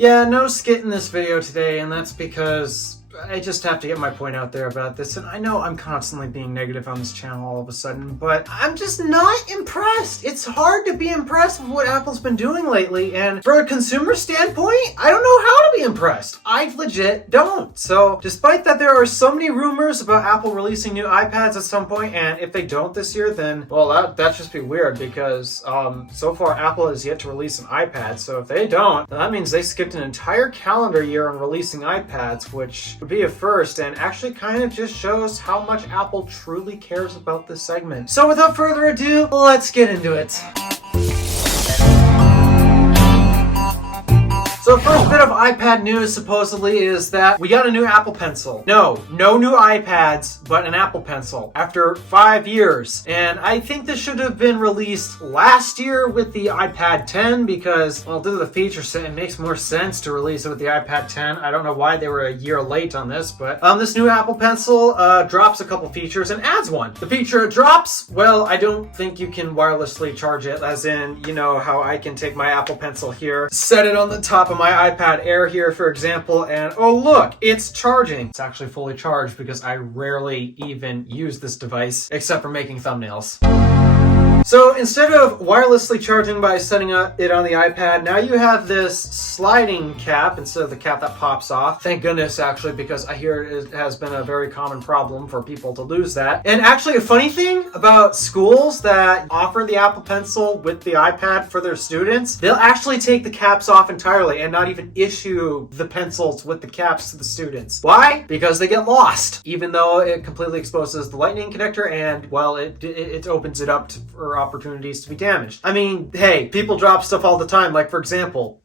Yeah, no skit in this video today, and that's because I just have to get my point out there about this, and I know I'm constantly being negative on this channel all of a sudden, but I'm just not impressed. It's hard to be impressed with what Apple's been doing lately, and from a consumer standpoint, I don't know how to be impressed. I legit don't. So, despite that there are so many rumors about Apple releasing new iPads at some point, and if they don't this year, then, well, that'd just be weird, because so far Apple has yet to release an iPad, so if they don't, then that means they skipped an entire calendar year on releasing iPads, which would be a first, and actually kind of just shows how much Apple truly cares about this segment. So without further ado, let's get into it. So first bit of iPad news supposedly is that we got a new Apple Pencil. No new iPads, but an Apple Pencil after 5 years. And I think this should have been released last year with the iPad 10 because, well, due to the feature set, it makes more sense to release it with the iPad 10. I don't know why they were a year late on this, but this new Apple Pencil drops a couple features and adds one. The feature it drops, well, I don't think you can wirelessly charge it, as in, you know how I can take my Apple Pencil here, set it on the top of my iPad Air here, for example, and oh look, it's charging. It's actually fully charged because I rarely even use this device except for making thumbnails. So instead of wirelessly charging by setting it on the iPad, now you have this sliding cap instead of the cap that pops off. Thank goodness, actually, because I hear it has been a very common problem for people to lose that. And actually, a funny thing about schools that offer the Apple Pencil with the iPad for their students, they'll actually take the caps off entirely and not even issue the pencils with the caps to the students. Why? Because they get lost, even though it completely exposes the lightning connector and, well, it opens it up for opportunities to be damaged. I mean, hey, people drop stuff all the time, like for example,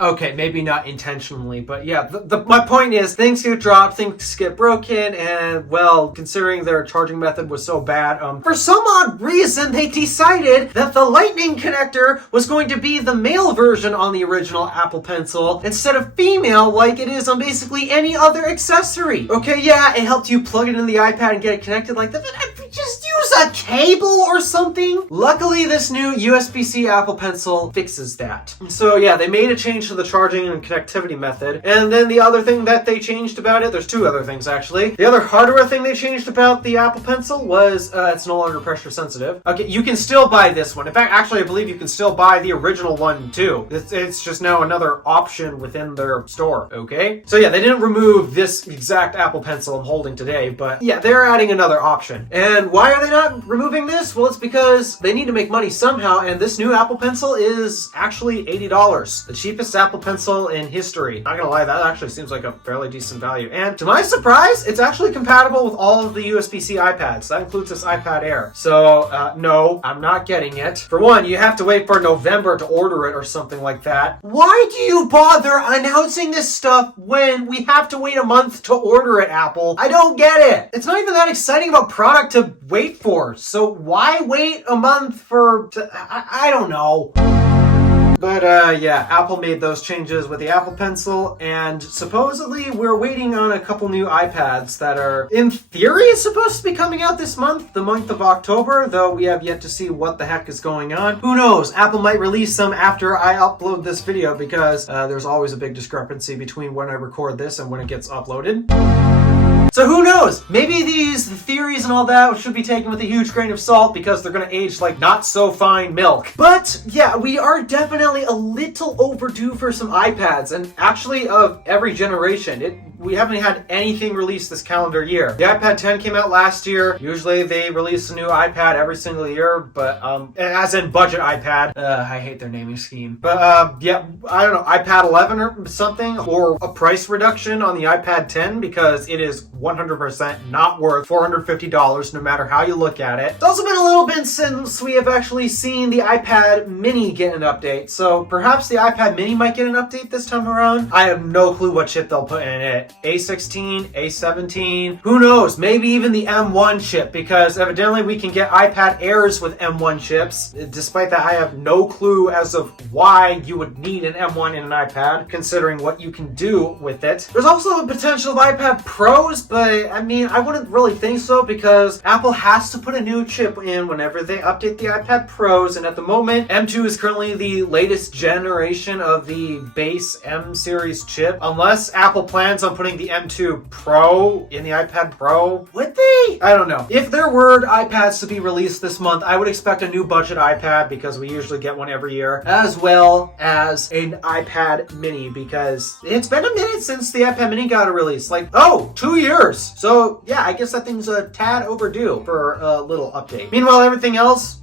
okay, maybe not intentionally, but yeah, my point is things get dropped, things get broken, and well, considering their charging method was so bad, for some odd reason, they decided that the lightning connector was going to be the male version on the original Apple Pencil instead of female like it is on basically any other accessory. Okay, yeah, it helped you plug it in the iPad and get it connected like that, but just use a cable or something. Luckily, this new USB-C Apple Pencil fixes that. So yeah, they made a change to the charging and connectivity method. And then the other thing that they changed about it, there's two other things actually. The other hardware thing they changed about the Apple Pencil was it's no longer pressure sensitive. Okay, you can still buy this one. In fact, actually, I believe you can still buy the original one too. It's just now another option within their store, okay? So yeah, they didn't remove this exact Apple Pencil I'm holding today, but yeah, they're adding another option. And why are they not removing this? Well, it's because they need to make money somehow, and this new Apple Pencil is actually $80. The cheapest Apple Pencil in history. Not gonna lie, that actually seems like a fairly decent value. And to my surprise, it's actually compatible with all of the USB-C iPads. That includes this iPad Air. So, no, I'm not getting it. For one, you have to wait for November to order it or something like that. Why do you bother announcing this stuff when we have to wait a month to order it, Apple? I don't get it. It's not even that exciting of a product to wait for. So why wait a month for... I don't know. But yeah, Apple made those changes with the Apple Pencil, and supposedly we're waiting on a couple new iPads that are, in theory, supposed to be coming out this month, the month of October, though we have yet to see what the heck is going on. Who knows? Apple might release them after I upload this video because there's always a big discrepancy between when I record this and when it gets uploaded. So who knows? Maybe these theories and all that should be taken with a huge grain of salt because they're gonna age like not so fine milk. But yeah, we are definitely a little overdue for some iPads, and actually of every generation. We haven't had anything released this calendar year. The iPad 10 came out last year. Usually they release a new iPad every single year, but as in budget iPad. I hate their naming scheme. But yeah, I don't know, iPad 11 or something, or a price reduction on the iPad 10 because it is 100% not worth $450 no matter how you look at it. It's also been a little bit since we have actually seen the iPad mini get an update, so perhaps the iPad mini might get an update this time around. I have no clue what chip they'll put in it. A16, A17, who knows? Maybe even the M1 chip, because evidently we can get iPad Airs with M1 chips. Despite that, I have no clue as of why you would need an M1 in an iPad, considering what you can do with it. There's also the potential of iPad Pros but I mean, I wouldn't really think so because Apple has to put a new chip in whenever they update the iPad Pros, and at the moment, M2 is currently the latest generation of the base M series chip. Unless Apple plans on putting the M2 Pro in the iPad Pro, would they? I don't know. If there were iPads to be released this month, I would expect a new budget iPad because we usually get one every year, as well as an iPad mini because it's been a minute since the iPad mini got a release. Like, 2 years. So yeah, I guess that thing's a tad overdue for a little update. Meanwhile, everything else,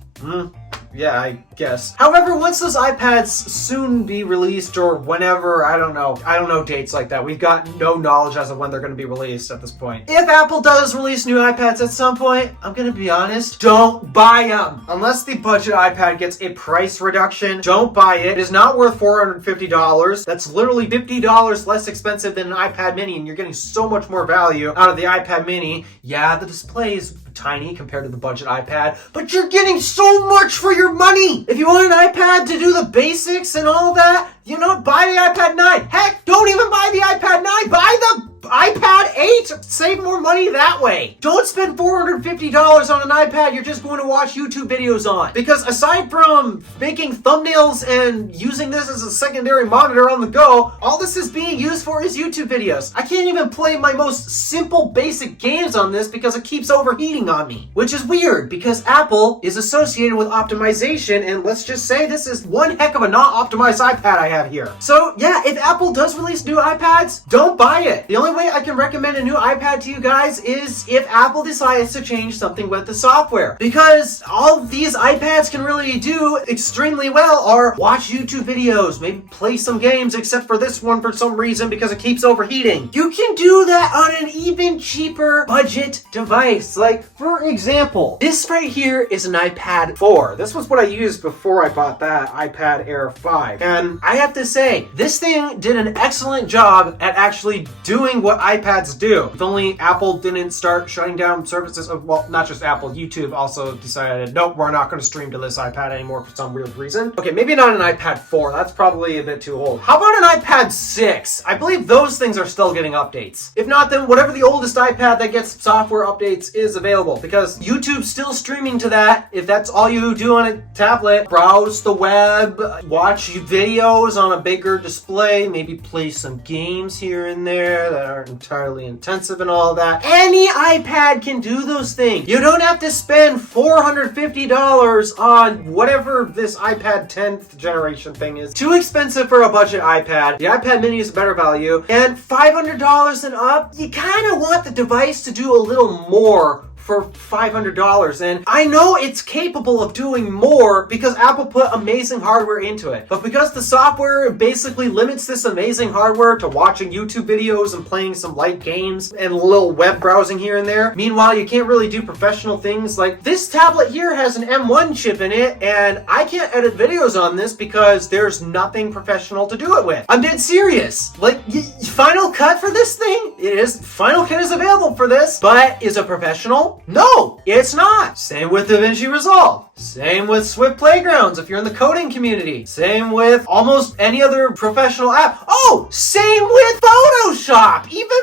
yeah, I guess. However, once those iPads soon be released or whenever, I don't know dates like that. We've got no knowledge as of when they're going to be released at this point. If Apple does release new iPads at some point, I'm going to be honest, don't buy them. Unless the budget iPad gets a price reduction, don't buy it. It is not worth $450. That's literally $50 less expensive than an iPad mini, and you're getting so much more value out of the iPad mini. Yeah, the display is tiny compared to the budget iPad, but you're getting so much for your money. If you want an iPad to do the basics and all that, buy the iPad 9. Heck, don't even buy the iPad 9. Buy the iPad 8. Save more money that way. Don't spend $450 on an iPad you're just going to watch YouTube videos on. Because aside from making thumbnails and using this as a secondary monitor on the go, all this is being used for is YouTube videos. I can't even play my most simple basic games on this because it keeps overheating on me. Which is weird because Apple is associated with optimization, and let's just say this is one heck of a not optimized iPad I have here. So yeah, if Apple does release new iPads, don't buy it. The only way I can recommend a new iPad to you guys is if Apple decides to change something with the software. Because all these iPads can really do extremely well are watch YouTube videos, maybe play some games, except for this one for some reason because it keeps overheating. You can do that on an even cheaper budget device. Like, for example, this right here is an iPad 4. This was what I used before I bought that iPad Air 5. And I have to say, this thing did an excellent job at actually doing what iPads do. If only Apple didn't start shutting down services of, well, not just Apple, YouTube also decided, nope, we're not going to stream to this iPad anymore for some weird reason. Okay, maybe not an iPad 4. That's probably a bit too old. How about an iPad 6? I believe those things are still getting updates. If not, then whatever the oldest iPad that gets software updates is available, because YouTube's still streaming to that. If that's all you do on a tablet, browse the web, watch videos on a bigger display, maybe play some games here and there that aren't entirely intensive and all that. Any iPad can do those things. You don't have to spend $450 on whatever this iPad 10th generation thing is. Too expensive for a budget iPad. The iPad mini is a better value. And $500 and up, you kind of want the device to do a little more for $500, and I know it's capable of doing more because Apple put amazing hardware into it. But because the software basically limits this amazing hardware to watching YouTube videos and playing some light games and a little web browsing here and there, meanwhile you can't really do professional things. Like, this tablet here has an M1 chip in it, and I can't edit videos on this because there's nothing professional to do it with. I'm dead serious. Like, Final Cut for this thing? Final Cut is available for this, but is it professional? No, it's not. Same with DaVinci Resolve. Same with Swift Playgrounds if you're in the coding community. Same with almost any other professional app. Oh, same with Photoshop. Even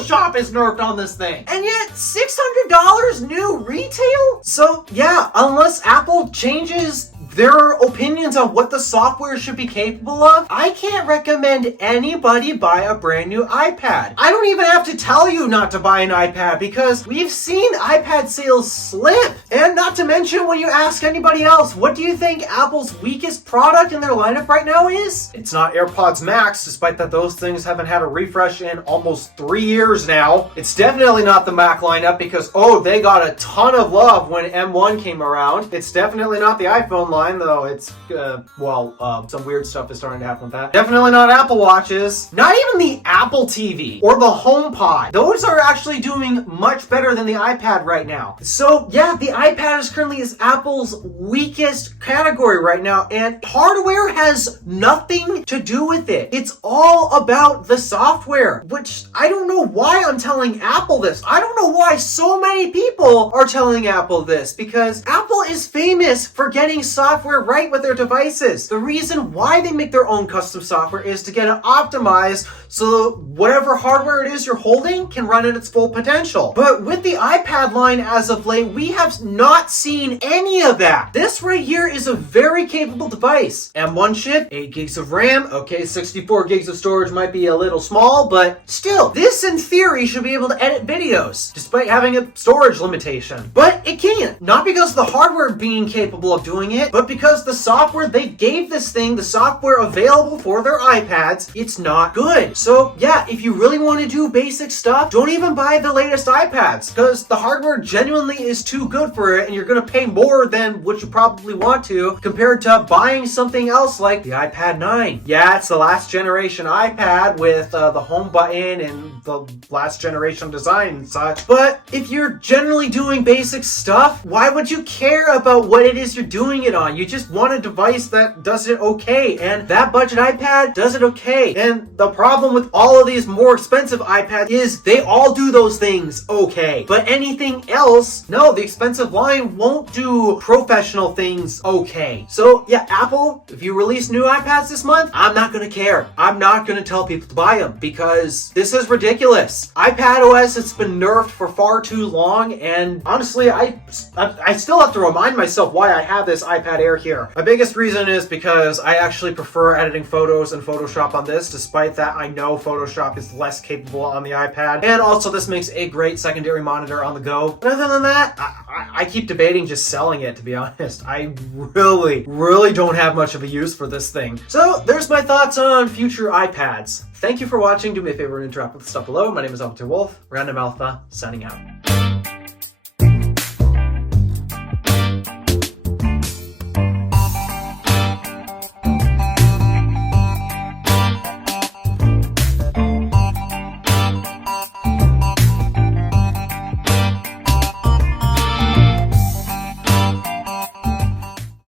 Photoshop is nerfed on this thing. And yet, $600 new retail? So yeah, unless Apple changes their opinions on what the software should be capable of, I can't recommend anybody buy a brand new iPad. I don't even have to tell you not to buy an iPad because we've seen iPad sales slip. And not to mention, when you ask anybody else, what do you think Apple's weakest product in their lineup right now is? It's not AirPods Max, despite that those things haven't had a refresh in almost 3 years now. It's definitely not the Mac lineup because, they got a ton of love when M1 came around. It's definitely not the iPhone line, though. It's, some weird stuff is starting to happen with that. Definitely not Apple Watches. Not even the Apple TV or the HomePod. Those are actually doing much better than the iPad right now. So yeah, the iPad is currently Apple's weakest category right now, and hardware has nothing to do with it. It's all about the software, which I don't know why I'm telling Apple this. I don't know why so many people are telling Apple this, because Apple is famous for getting software software right with their devices. The reason why they make their own custom software is to get it optimized so whatever hardware it is you're holding can run at its full potential. But with the iPad line as of late, we have not seen any of that. This right here is a very capable device. M1 chip, 8 gigs of RAM, okay, 64 gigs of storage might be a little small, but still, this in theory should be able to edit videos, despite having a storage limitation. But it can't. Not because of the hardware being capable of doing it, but because the software they gave this thing, the software available for their iPads, it's not good. So yeah, if you really want to do basic stuff, don't even buy the latest iPads, because the hardware genuinely is too good for it, and you're going to pay more than what you probably want to compared to buying something else like the iPad 9. Yeah, it's the last generation iPad with the home button and the last generation design and such. But if you're generally doing basic stuff, why would you care about what it is you're doing it on? You just want a device that does it okay, and that budget iPad does it okay. And the problem with all of these more expensive iPads is they all do those things okay. But anything else, no, the expensive line won't do professional things okay. So yeah, Apple, if you release new iPads this month, I'm not gonna care. I'm not gonna tell people to buy them because this is ridiculous. iPad OS has been nerfed for far too long, and honestly, I still have to remind myself why I have this iPad Air here. My biggest reason is because I actually prefer editing photos in Photoshop on this, despite that I know Photoshop is less capable on the iPad, and also this makes a great secondary monitor on the go. But other than that, I keep debating just selling it, to be honest. I really don't have much of a use for this thing. So there's my thoughts on future iPads. Thank you for watching. Do me a favor and interact with the stuff below. My name is DeWolf, Random Alpha, signing out.